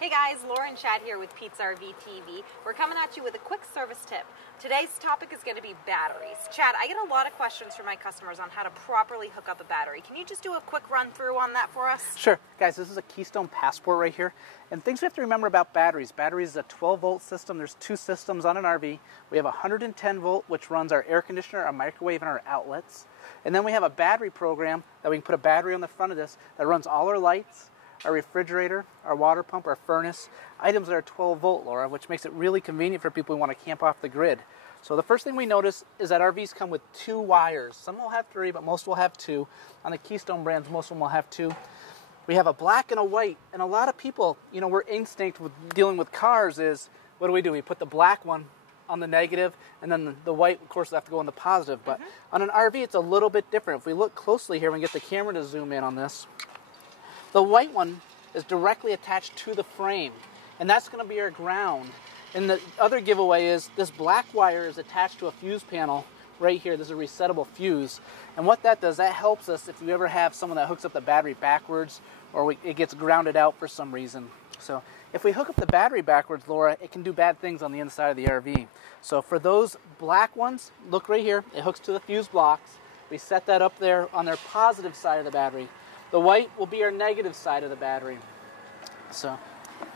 Hey guys, Laura and Chad here with Pete's RV TV. We're coming at you with a quick service tip. Today's topic is going to be batteries. Chad, I get a lot of questions from my customers on how to properly hook up a battery. Can you just do a quick run through on that for us? Sure. Guys, this is a Keystone Passport right here. And things we have to remember about batteries. Batteries is a 12-volt system. There's two systems on an RV. We have a 110-volt, which runs our air conditioner, our microwave, and our outlets. And then we have a battery program that we can put a battery on the front of this that runs all our lights, our refrigerator, our water pump, our furnace, items that are 12 volt, Laura, which makes it really convenient for people who want to camp off the grid. So the first thing we notice is that RVs come with two wires. Some will have three, but most will have two. On the Keystone brands, most of them will have two. We have a black and a white, and a lot of people, you know, we're instinct with dealing with cars is, what do? We put the black one on the negative, and then the white, of course, will have to go on the positive. But on an RV, it's a little bit different. If we look closely here, we can get the camera to zoom in on this. The white one is directly attached to the frame, and that's going to be our ground. And the other giveaway is this black wire is attached to a fuse panel right here. This is a resettable fuse. And what that does, that helps us if you ever have someone that hooks up the battery backwards or it gets grounded out for some reason. So if we hook up the battery backwards, Laura, it can do bad things on the inside of the RV. So for those black ones, look right here. It hooks to the fuse blocks. We set that up there on their positive side of the battery. The white will be our negative side of the battery.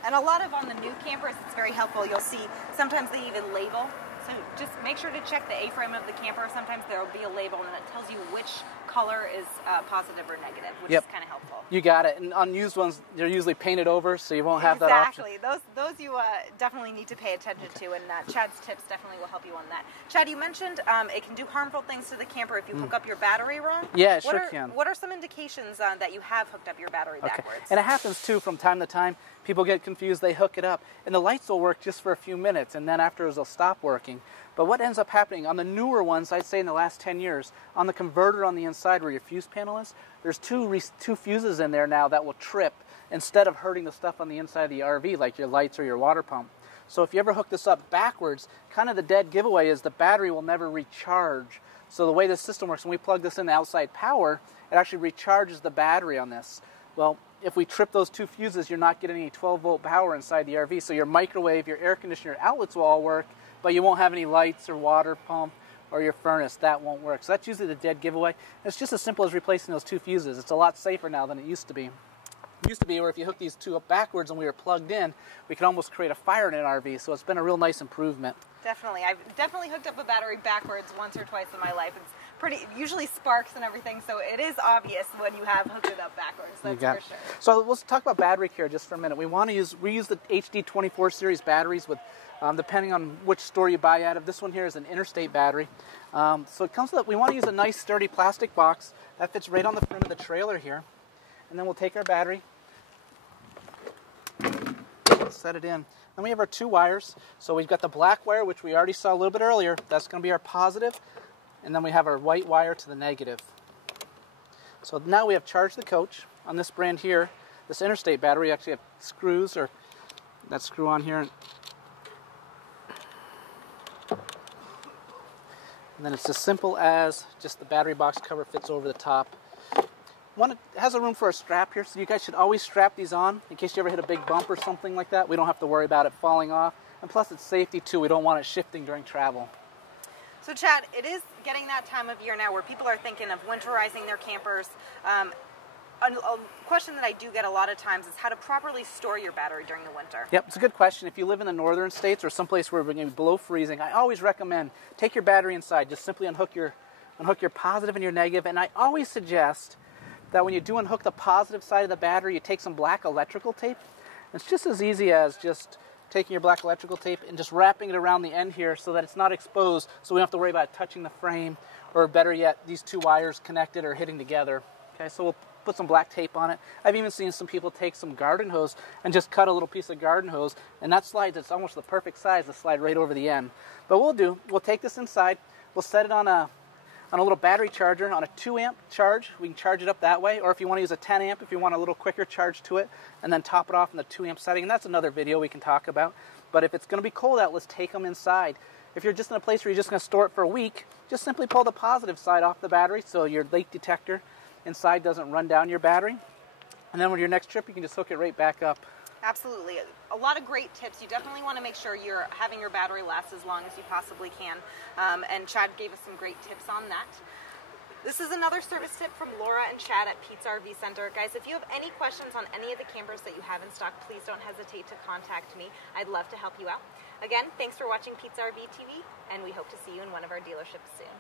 And a lot of on the new campers, it's very helpful. You'll see sometimes they even label. So just make sure to check the A-frame of the camper. Sometimes there will be a label and it tells you which color is positive or negative, which is kind of helpful. You got it. And unused ones, they're usually painted over, so you won't have that option. Exactly. Those you definitely need to pay attention to, and Chad's tips definitely will help you on that. Chad, you mentioned it can do harmful things to the camper if you hook up your battery wrong. Yeah, it sure can. What are some indications that you have hooked up your battery backwards? And it happens too from time to time. People get confused, they hook it up, and the lights will work just for a few minutes, and then afterwards they'll stop working. But what ends up happening on the newer ones, I'd say in the last 10 years, on the converter on the inside where your fuse panel is, there's two fuses in there now that will trip instead of hurting the stuff on the inside of the RV, like your lights or your water pump. So if you ever hook this up backwards, kind of the dead giveaway is the battery will never recharge. So the way the system works, when we plug this in the outside power, it actually recharges the battery on this. Well, if we trip those two fuses, you're not getting any 12-volt power inside the RV. So your microwave, your air conditioner, outlets will all work, but you won't have any lights or water pump or your furnace. That won't work. So that's usually the dead giveaway. It's just as simple as replacing those two fuses. It's a lot safer now than it used to be. It used to be where if you hook these two up backwards and we were plugged in, we could almost create a fire in an RV. So it's been a real nice improvement. Definitely. I've definitely hooked up a battery backwards once or twice in my life. It's usually sparks and everything, so it is obvious when you have hooked it up backwards. That's for sure. So let's talk about battery care just for a minute. We use the HD24 series batteries with, depending on which store you buy out of. This one here is an interstate battery. So it comes with, we want to use a nice sturdy plastic box that fits right on the front of the trailer here. And then we'll take our battery, set it in. Then we have our two wires. So we've got the black wire, which we already saw a little bit earlier. That's going to be our positive. And then we have our white wire to the negative. So now we have charged the coach. On this brand here, this interstate battery, actually have screws, or that screw on here. And then it's as simple as just the battery box cover fits over the top. It has a room for a strap here, so you guys should always strap these on in case you ever hit a big bump or something like that. We don't have to worry about it falling off. And plus it's safety too. We don't want it shifting during travel. So Chad, it is getting that time of year now where people are thinking of winterizing their campers. A question that I do get a lot of times is how to properly store your battery during the winter. Yep, it's a good question. If you live in the northern states or someplace where we're going to be below freezing, I always recommend take your battery inside. Just simply unhook your positive and your negative. And I always suggest that when you do unhook the positive side of the battery, you take some black electrical tape. It's just as easy as just taking your black electrical tape and just wrapping it around the end here so that it's not exposed, so we don't have to worry about touching the frame, or better yet, these two wires connected or hitting together. Okay, so we'll put some black tape on it. I've even seen some people take some garden hose and just cut a little piece of garden hose, and that slides, it's almost the perfect size to slide right over the end. But we'll take this inside, we'll set it on a little battery charger, on a 2-amp charge. We can charge it up that way, or if you want to use a 10-amp, if you want a little quicker charge to it, and then top it off in the 2-amp setting. And that's another video we can talk about. But if it's going to be cold out, let's take them inside. If you're just in a place where you're just going to store it for a week, just simply pull the positive side off the battery so your leak detector inside doesn't run down your battery. And then with your next trip, you can just hook it right back up. Absolutely. A lot of great tips. You definitely want to make sure you're having your battery last as long as you possibly can. And Chad gave us some great tips on that. This is another service tip from Laura and Chad at Pete's RV Center. Guys, if you have any questions on any of the campers that you have in stock, please don't hesitate to contact me. I'd love to help you out. Again, thanks for watching Pete's RV TV, and we hope to see you in one of our dealerships soon.